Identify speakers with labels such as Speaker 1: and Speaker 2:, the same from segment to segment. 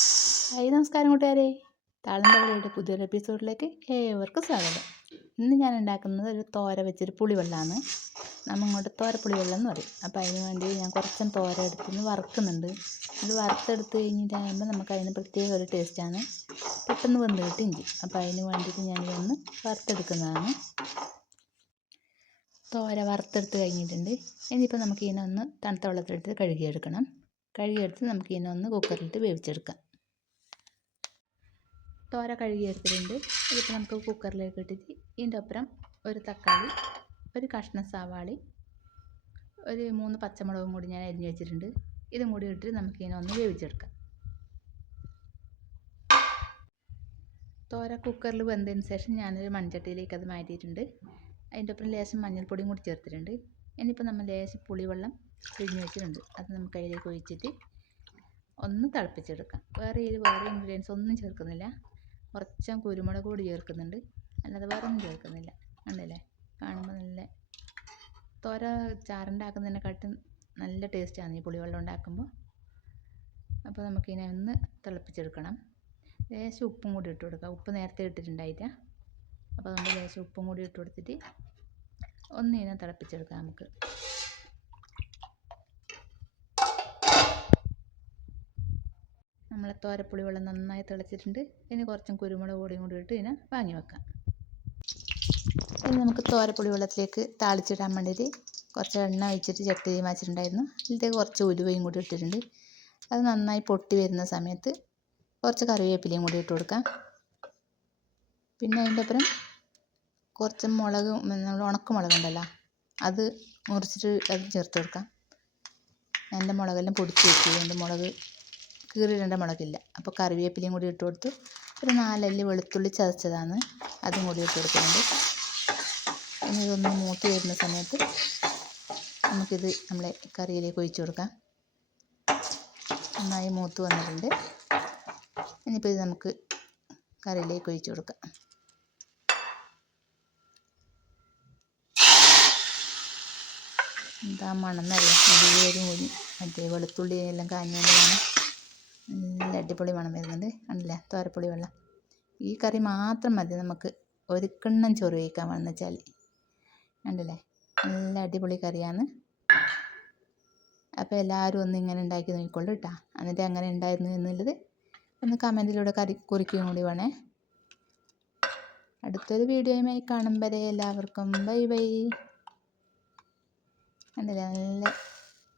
Speaker 1: Hi നമസ്കാരം കൂട്ടുകാരെ. താളന്തവളയുടെ പുതിയൊരു എപ്പിസോഡിലേക്ക് ഏവർക്കും സ്വാഗതം. ഇന്ന് ഞാൻ ഉണ്ടാക്കുന്നത് ഒരു തോര വെച്ചൊരു പുളിവെള്ളമാണ് നമ്മൾ ഇങ്ങോട്ട് തോര പുളിവെള്ളം എന്ന് പറയും. അപ്പോൾ അതിന് വേണ്ടി ഞാൻ കുറച്ചും തോര എടുത്ത് വറുക്കുന്നുണ്ട്. അത് വറുത്തെടുത്ത് കഴിഞ്ഞിട്ടാകുമ്പോൾ നമുക്ക് അതിന് പ്രത്യേക ഒരു ടേസ്റ്റാണ്. പെട്ടെന്ന് വെന്ത് കിട്ടും ഇഞ്ചി. അപ്പോൾ അതിന് വേണ്ടിയിട്ട് ഞാനിതൊന്ന് വറുത്തെടുക്കുന്നതാണ്. തോര വറുത്തെടുത്ത് കഴിഞ്ഞിട്ടുണ്ട്. ഇനിയിപ്പോൾ നമുക്ക് ഇതിനൊന്ന് തണുത്ത വെള്ളത്തിലിട്ട് കഴുകിയെടുക്കണം. കഴുകിയെടുത്ത് നമുക്ക് ഇതിനൊന്ന് കുക്കറിലിട്ട് വേവിച്ചെടുക്കാം. തോര കഴുകിയെടുത്തിട്ടുണ്ട്. ഇതിപ്പോൾ നമുക്ക് കുക്കറിലേക്ക് ഇട്ടിട്ട് ഇതിന്റെ ഒപ്പം ഒരു തക്കാളി ഒരു കഷ്ണം സവാളി ഒരു മൂന്ന് പച്ചമുളകും കൂടി ഞാൻ അരിഞ്ഞ് വെച്ചിട്ടുണ്ട്. ഇതും കൂടി ഇട്ടിട്ട് നമുക്ക് ഇതിനൊന്ന് വേവിച്ചെടുക്കാം. തോര കുക്കറിൽ വെന്തതിന് ശേഷം ഞാനൊരു മൺചട്ടിയിലേക്ക് അത് മാറ്റിയിട്ടുണ്ട്. അതിന്റെ ഒപ്പം ലേശം മഞ്ഞൾപ്പൊടിയും കൂടി ചേർത്തിട്ടുണ്ട്. ഇനിയിപ്പോൾ നമ്മൾ ലേശം പുളിവെള്ളം പിഴിഞ്ഞ് വെച്ചിട്ടുണ്ട്. അത് നമുക്ക് അതിലേക്ക് ഒഴിച്ചിട്ട് ഒന്ന് തിളപ്പിച്ചെടുക്കാം. വേറെ ഇതിൽ വേറെ ഇൻഗ്രീഡിയൻസ് ഒന്നും ചേർക്കുന്നില്ല. കുറച്ചും കുരുമുളക് പൊടി ചേർക്കുന്നുണ്ട്. അല്ലാതെ വേറെ ഒന്നും ചേർക്കുന്നില്ല. കണ്ടില്ലേ? കാണുമ്പോൾ നല്ല തോര ചാറുണ്ടാക്കുന്നതിനെക്കാട്ടും നല്ല ടേസ്റ്റാണ് ഈ പുളിവെള്ളം ഉണ്ടാക്കുമ്പോൾ അപ്പോൾ നമുക്കിതിനെ ഒന്ന് തിളപ്പിച്ചെടുക്കണം. ലേശം ഉപ്പും കൂടി ഇട്ട് കൊടുക്കുക ഉപ്പ് നേരത്തെ ഇട്ടിട്ടുണ്ടായിട്ടാ അപ്പോൾ നമ്മൾ ലേശം ഉപ്പും കൂടി ഇട്ട് കൊടുത്തിട്ട് ഒന്ന് ഇതിനെ തിളപ്പിച്ചെടുക്കാം നമുക്ക്. നമ്മളെ തോരപ്പുളി വെള്ളം നന്നായി തിളച്ചിട്ടുണ്ട്. ഇനി കുറച്ചും കുരുമുളക് പൊടിയും കൂടി ഇട്ട് ഇതിനെ വാങ്ങി വെക്കാം. ഇനി നമുക്ക് തോരപ്പുളി വെള്ളത്തിലേക്ക് താളിച്ചിടാൻ വേണ്ടിയിട്ട് കുറച്ച് എണ്ണ ഒഴിച്ചിട്ട് ചട്ടി മാച്ചിട്ടുണ്ടായിരുന്നു ഇതിലേക്ക് കുറച്ച് ഉലുവയും കൂടി ഇട്ടിട്ടുണ്ട്. അത് നന്നായി പൊട്ടി വരുന്ന സമയത്ത് കുറച്ച് കറിവേപ്പിലയും കൂടി ഇട്ട് കൊടുക്കാം. പിന്നെ അതിന്റെ അപ്പുറം കുറച്ച് മുളക് നമ്മൾ ഉണക്കമുളക് ഉണ്ടല്ലോ അത് മുറിച്ചിട്ട് അത് ചേർത്ത് കൊടുക്കാം. എന്റെ മുളകെല്ലാം പൊടിച്ച് വെച്ചു. എന്റെ മുളക് കീറിയിടേണ്ട മുളകില്ല. അപ്പോൾ കറിവേപ്പിലയും കൂടി ഇട്ട് കൊടുത്തു ഒരു നാലല്ലി വെളുത്തുള്ളി ചതച്ചതാണ്. അതും കൂടി ഇട്ട് കൊടുക്കുന്നുണ്ട്. ഇനി ഇതൊന്ന് മൂത്ത് വരുന്ന സമയത്ത് നമുക്കിത് നമ്മളെ കറിയിലേക്ക് ഒഴിച്ചു കൊടുക്കാം. നന്നായി മൂത്ത് വന്നിട്ടുണ്ട്. ഇനിയിപ്പോൾ ഇത് നമുക്ക് കറിയിലേക്ക് ഒഴിച്ചു കൊടുക്കാം. എന്താ മണം എന്നറിയാം ഇതുവരെ മറ്റേ വെളുത്തുള്ളി എല്ലാം കാഞ്ഞതുകൊണ്ടാണ് നല്ല അടിപൊളി മണം വരുന്നുണ്ട്. കണ്ടില്ലേ? തോരപ്പുളി വെള്ളം. ഈ കറി മാത്രം മതി. നമുക്ക് ഒരു കിണ്ണം ചോറ് കഴിക്കാൻ വേണമെന്ന് വെച്ചാൽ. കണ്ടില്ലേ? നല്ല അടിപൊളി കറിയാണ്. അപ്പോൾ എല്ലാവരും ഒന്ന് ഇങ്ങനെ ഉണ്ടാക്കി നോക്കിക്കൊള്ളു കേട്ടോ എന്നിട്ട് അങ്ങനെ ഉണ്ടായിരുന്നു എന്നുള്ളത് ഒന്ന് കമന്റിലൂടെ കറി കുറിക്കുകയും കൂടി വേണേ. അടുത്തൊരു വീഡിയോയുമായി കാണും വരെ എല്ലാവർക്കും. Bye bye. കണ്ടില്ലേ? നല്ല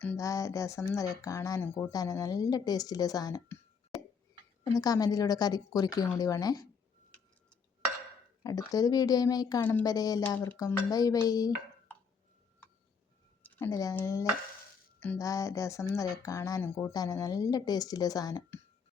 Speaker 1: എന്താ രസം എന്നറിയാം കാണാനും കൂട്ടാനും നല്ല ടേസ്റ്റിലെ സാധനം ഒന്ന് കമന്റിലൂടെ കറി കുറിക്കുകയും കൂടി വേണേ. അടുത്തൊരു വീഡിയോയുമായി കാണും വരെ എല്ലാവർക്കും. ബൈ ബൈ കണ്ടില്ലേ? നല്ല എന്താ രസം എന്നറിയാം കാണാനും കൂട്ടാനും നല്ല ടേസ്റ്റിലെ സാധനം